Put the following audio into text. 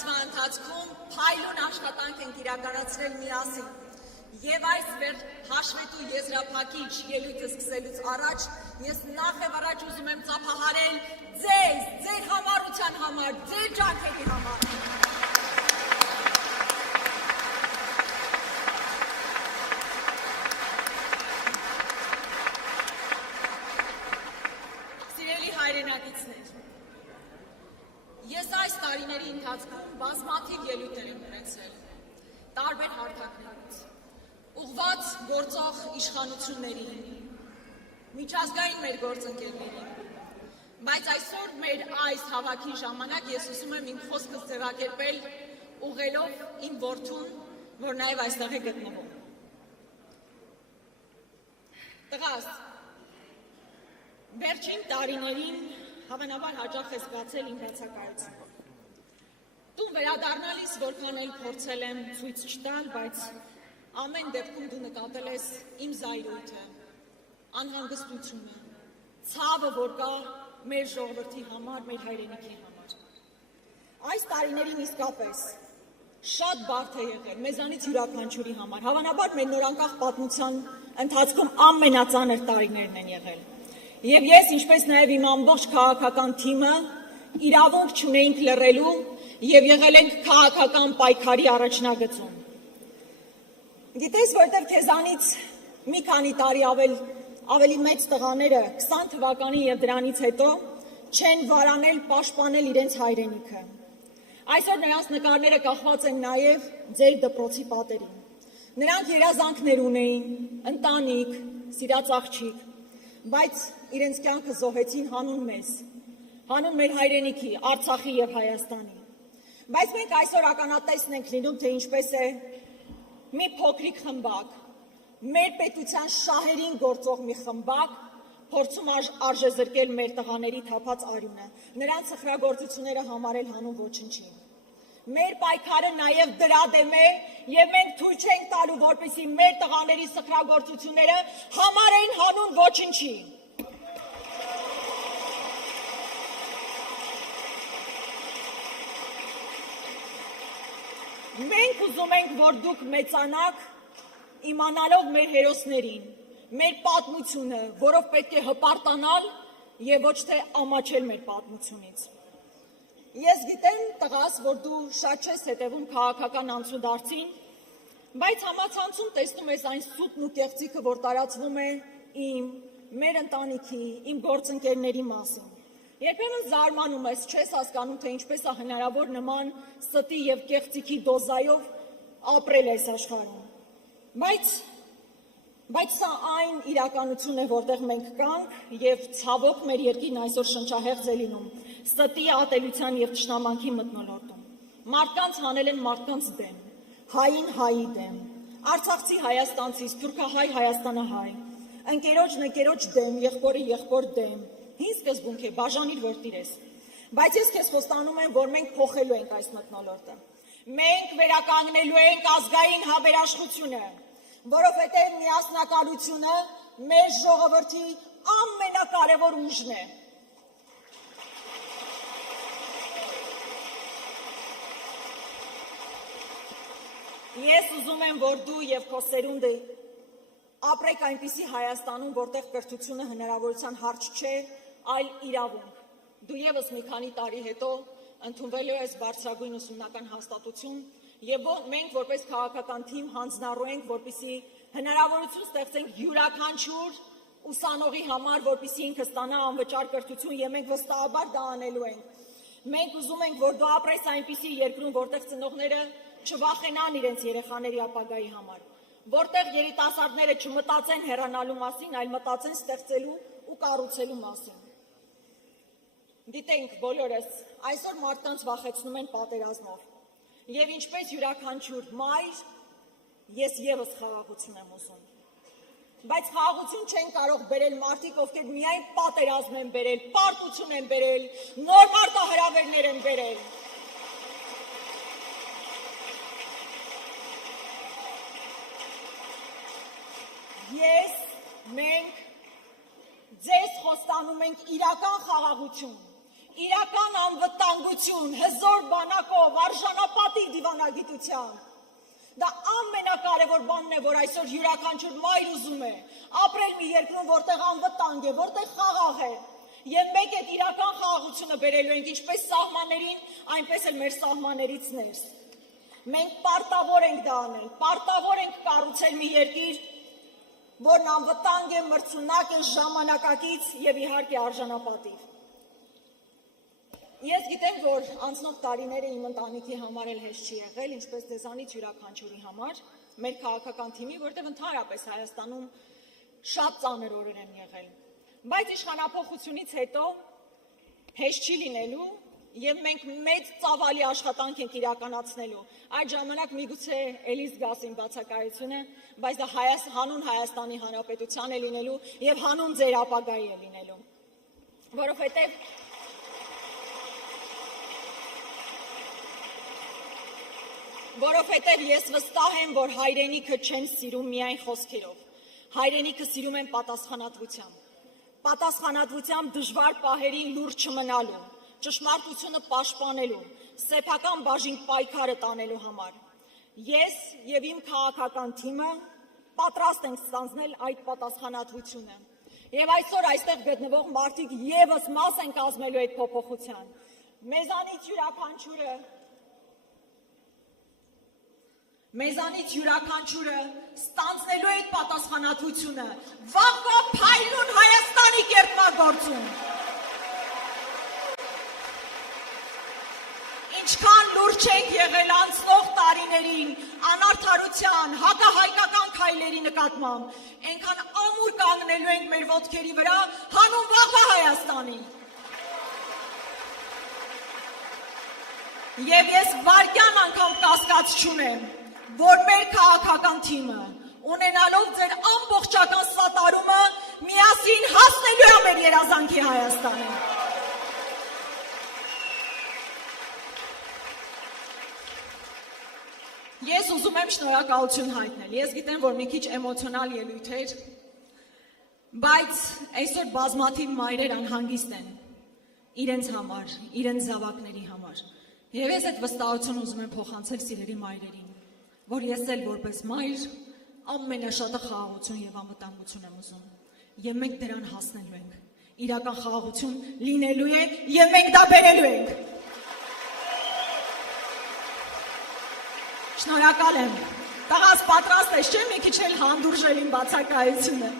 տարծվա ընթացքում փայլուն աշխատանք ենք իրականացրել միասին։ Եվ այս մեր հաշվետու եզրափակիչ ելույթը սկսելուց առաջ ես նախ եւ առաջ ուզում եմ ծափահարել ձեզ, ձեր համառության համար, ձեր ջանքերի համար։ Սիրելի հայրենակիցներ, ես այս տարիների ընթացքում բազմաթիվ ելույթներ եմ ունեցել տարբեր հարթակներից, ուղղված գործող իշխանություններին, միջազգային մեր գործընկերներին, բայց այսօր մեր այս հավաքի ժամանակ ես ուզում եմ իմ խոսքս ձևակերպել ուղղելով իմ որդուն, որ նաև այստեղ է գտնվում։ Տղաս, վերջին տարիներին հավանաբար հաճախ ես զգացել իմ բացակայությունը։ Տուն վերադառնալիս որքան էլ փորձել եմ ցույց չտալ, բայց ամեն դեպքում դու նկատել ես իմ զայրույթը, անհանգստությունը, ցավը, որ կա մեր ժողովրդի համար, մեր հայրենիքի համար։ Այս տարիներին իսկապես շատ բարդ է եղել մեզանից յուրաքանչյուրի համար, հավանաբար մեր նորանկախ պատմության ընթացքում ամենածանր տարիներն են եղել։ Եվ ես, ինչպես նաև իմ ամբողջ քաղաքական թիմը, իրավունք չունեինք լռելու եւ եղել ենք քաղաքական պայքարի առաջնագծում։ Գիտես, որտեղ քեզանից մի քանի տարի ավելի մեծ տղաները 20 թվականին եւ դրանից հետո չեն վարանել պաշտպանել իրենց հայրենիքը։ Այսօր նրանց նկարները կախված են նաեւ ձեր դպրոցի պատերին։ Նրանք երազանքներ ունեին, ընտանիք, սիրած աղջիկ, բայց իրենց կյանքը զոհեցին հանուն մեզ, հանուն մեր հայրենիքի, Արցախի եւ Հայաստանի։ Բայց մենք այսօր ականատեսն ենք լինում, թե ինչպես է մի փոքրիկ խմբակ, մեր պետության շահերին գործող մի խմբակ, փորձում արժեզրկել մեր տղաների թափած արյունը, նրանց սխրագործությունները համարել հանուն ոչնչի։ Մեր պայքարը նաև դրա դեմ է, եւ մենք թույլ չենք տալու, որպեսզի մեր տղաների սխրագործությունները համարեն հանուն ոչնչի։ Մենք ուզում ենք, որ դուք մեծանաք, իմանալով մեր հերոսներին, մեր պատմությունը, որով պետք է հպարտանալ եւ ոչ թե ամաչել մեր պատմությունից։ Ես գիտեմ, տղաս, որ դու շատ չես հետևում քաղաքական անցուդարձին, բայց համացանցում տեսնում ես այն սուտն ու կեղծիքը, որ տարածվում է մեր ընտանիքի, իմ գործընկերների մասին։ Երբեմն զարմանում ես, չես հասկանում, թե ինչպես է հնարավոր նման ստի եւ կեղծիքի դոզայով ապրել այս աշխարհում։ Բայց սա այն իրականություն է, որտեղ մենք կանք եւ ցավոք մեր երկիրն այսօր շնչահեղձ է լինում, ստի ատելության եւ թշնամանքի մթնոլորտում։ Մարդկանց հանել են մարդկանց դեմ, հային հայի դեմ, արցախցի հայաստանցի, սփյուռքահայ հայաստանահայ, ընկերոջ դեմ, եղբորի դեմ։ Հին սկզբունք է, բաժանիր որ տիրես։ Բայց ես քեզ խոստանում եմ, որ մենք փոխելու ենք այս մթնոլորտը։ Մենք վերականգնելու ենք ազգային հավերաշխությունը, որովհետև միասնակալությունը մեր ժողովրդի ամենակարևոր ուժն է։ Ես ուզում եմ, որ դու եւ քո սերունդը ապրեք այնպիսի Հայաստանում, որտեղ կրթությունը հնարավորության հարց չէ, այլ իրավունք։ Դու եւս մի քանի տարի հետո ընդունվելու ես բարձրագույն ուսումնական հաստատություն եւ մենք որպես քաղաքական թիմ հանձնառու ենք, որպեսզի հնարավորություն ստեղծենք յուրաքանչյուր ուսանողի համար, որպեսզի ինքը ստանա անվճար կրթություն եւ մենք վստահաբար դա անելու ենք։ Մենք ուզում ենք, որ դու ապրես այնպիսի երկրում, որտեղ ծնողները չվախենան իրենց երեխաների ապագայի համար, որտեղ երիտասարդները չմտածեն հեռանալու մասին, այլ մտածեն ստեղծելու ու կառուցելու մասին։ Գիտենք բոլորս, այսօր մարդկանց վախեցնում են պատերազմով։ Եվ ինչպես յուրաքանչյուր մայր, ես եւս խաղաղություն եմ ուզում։ Բայց խաղաղություն չեն կարող բերել մարդիկ, ովքեր միայն պատերազմ են բերել, պարտություն են բերել, նոր մարտահրավերներ են բերել։ Մենք ձեզ խոստանում ենք իրական խաղաղություն, իրական անվտանգություն, հզոր բանակով, արժանապատիվ դիվանագիտությամբ։ Դա ամենակարևոր բանն է, որ այսօր յուրաքանչյուր մայր ուզում է ապրել մի երկրում, որտեղ անվտանգ է, որտեղ խաղաղ է։ Եվ մենք այդ իրական խաղաղությունը բերելու ենք ինչպես սահմաններին, այնպես էլ մեր սահմաններից ներս։ Մենք պարտավոր ենք դա անել, պարտավոր ենք կառուցել մի երկիր, որն անվտանգ է, մրցունակ է, ժամանակակից եւ իհարկե արժանապատիվ։ Ես գիտեմ, որ անցնող տարիները իմ ընտանիքի համար էլ հեշտ չի եղել, ինչպես ձեզանից յուրաքանչյուրի համար, մեր քաղաքական թիմի, որտեղ ընդհանրապես Հայաստանում շատ ծանր օրեր են եղել։ Բայց իշխանափոխությունից հետո հեշտ չի լինելու եւ մենք մեծ ծավալի աշխատանք ենք իրականացնելու։ Այդ ժամանակ միգուցե էլի զգացին բացակայությունը, բայց դա հանուն Հայաստանի Հանրապետության է լինելու եւ հանուն ձեր ապագայի է լինելու։ Որովհետև ես վստահ եմ, որ հայրենիքը չեն սիրում միայն խոսքերով, հայրենիքը սիրում են պատասխանատվությամբ դժվար պահերին լուրջ չմնալու, ճշմարտությունը պաշտպանելու, սեփական բաժին պայքարը տանելու համար։ Ես եւ իմ քաղաքական թիմը պատրաստ ենք ստանձնել այդ պատասխանատվությունը։ Եվ այսօր այստեղ գտնվող մարդիկ եւս մաս են կազմելու այդ փոփոխության։ Մեզանից յուրաքանչյուրը ստանձնելու է այդ պատասխանատվությունը, վաղվա փայլուն Հայաստանի կերտմագործում։ Ինչքան լուրջ ենք եղել անցնող տարիներին անարդարության, հակահայկական քայլերի նկատմամբ, այնքան ամուր կանգնելու ենք մեր ոտքերի վրա հանուն վաղվա Հայաստանի։ Եվ ես վարկյան անգամ կասկած չունեմ, որ մեր քաղաքական թիմը, ունենալով ձեր ամբողջական սատարումը, միասին հասնելու է մեր երազանքի Հայաստանին։ Ես ուզում եմ շնորհակալություն հայտնել։ Ես գիտեմ, որ մի քիչ էմոցիոնալ ելույթ էր, բայց այսօր բազմաթիվ մայրեր անհանգիստ են իրենց համար, իրենց զավակների համար։ Եվ ես այդ վստահությունը ուզում եմ փոխանցել սիրելի մայրերին, որ ես էլ որպես մայր ամենաշատը խաղաղություն եւ անվտանգություն եմ ուզում։ Եվ մենք դրան հասնելու ենք։ Իրական խաղաղություն լինելու է եւ մենք դա բերելու ենք։ Շնորհակալ եմ։ Տղաս պատրաստ ես, չէ՞ մի քիչ էլ հանդուրժել իմ բացակայությունը։